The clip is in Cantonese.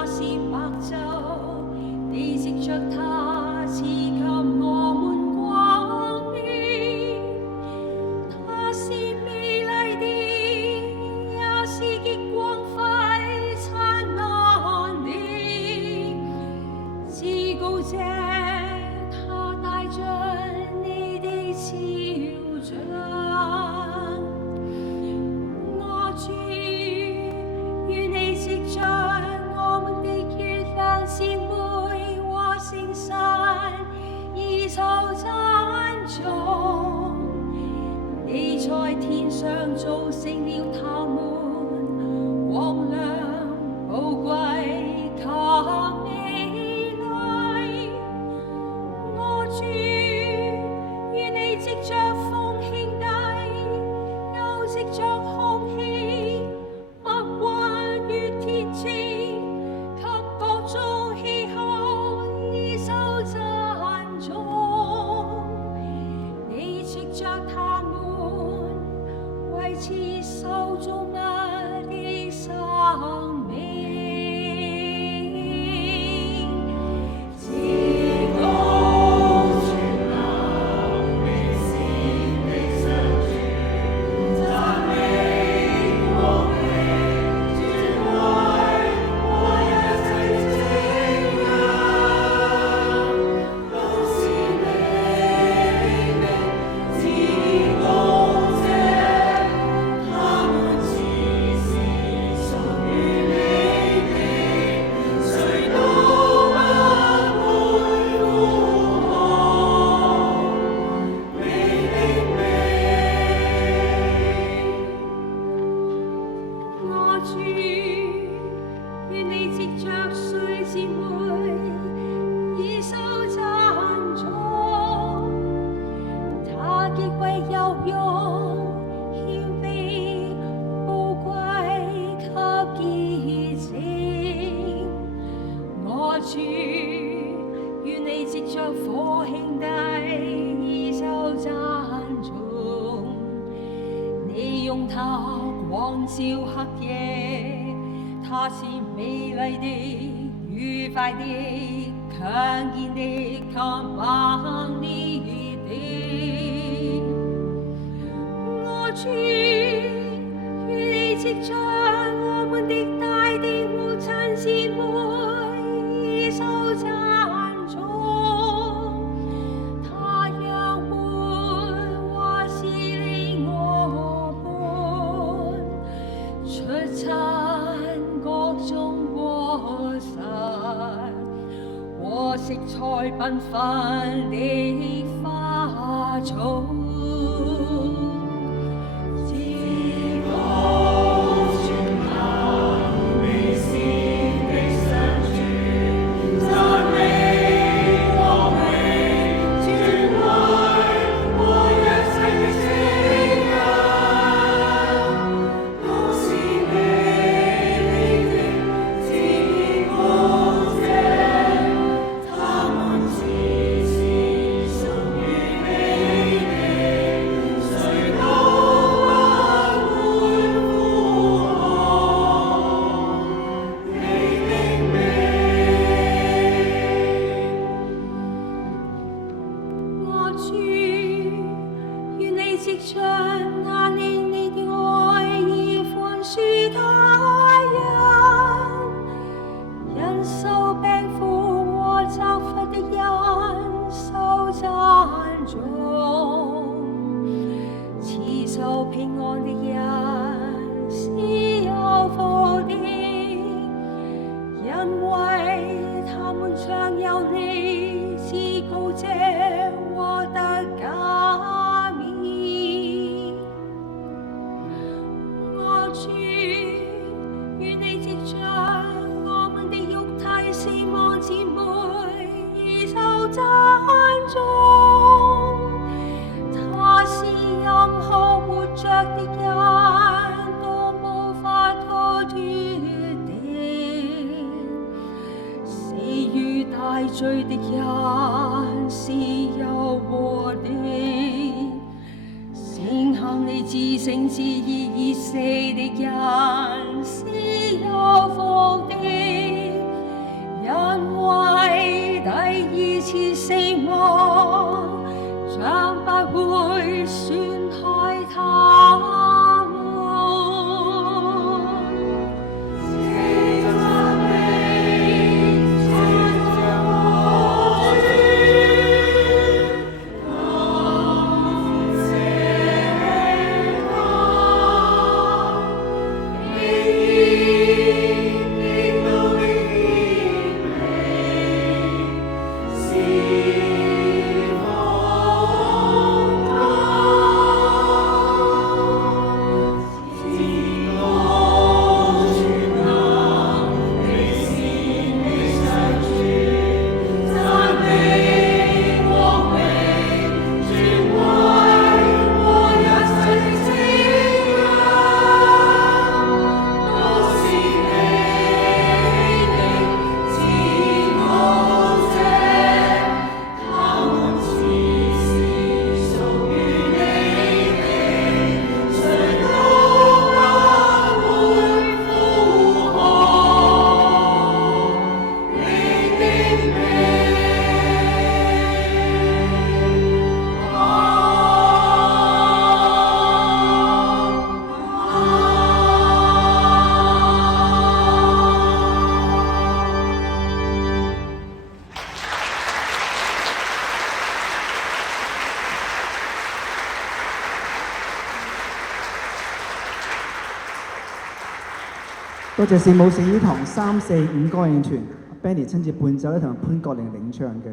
他是白晝，你藉着他賜給我們光明。他是美麗的，也是極光輝燦爛的。至高者，他帶着你的肖像。我主，願你藉着我們的月亮姊妹和聖神，而受讚頌。你在天上造成了他們，光亮寶貴及美麗。我主，願你藉着風兄弟，又藉着空氣、密雲與天晴，給各種氣候而受讚頌。你藉着他們，維持受造物的生命。至高全能美善的上主，讚美光榮尊貴和一切稱揚，都是你的至高者，他們自是屬於你的，誰都不配呼號你的名。我主，願你藉着水姊妹而受讚頌。他極為有用、謙卑、寶貴及潔淨。我主，願你藉着火兄弟而受讚頌。你用它光照黑夜，它是美麗的、愉快的、強健的及猛烈的。我主，願你藉着我們的大地母親姊妹而受讚頌。他養活和治理我們，出產各種果實和色彩繽紛的花草。至高全能美善的上主，讚美光榮尊貴和一切的稱揚，都是你的至高者，他們自是屬於你的，誰都不配呼號你的名。我主，願你藉着那令你的愛而寬恕他人，因受病苦和責罰的人受讚頌，賜受平安的人是有福的，因為他們將由你至高者獲得加冕。我主，願你藉着我們的肉體死亡姊妹而受讚頌。他是任何活着的人都無法逃脫的，死於大罪的人是有禍的，承行你至聖旨意而死的人是有福的，多謝聖母聖衣堂345歌詠團 Benny 親自伴奏咧，同埋潘國玲領唱嘅。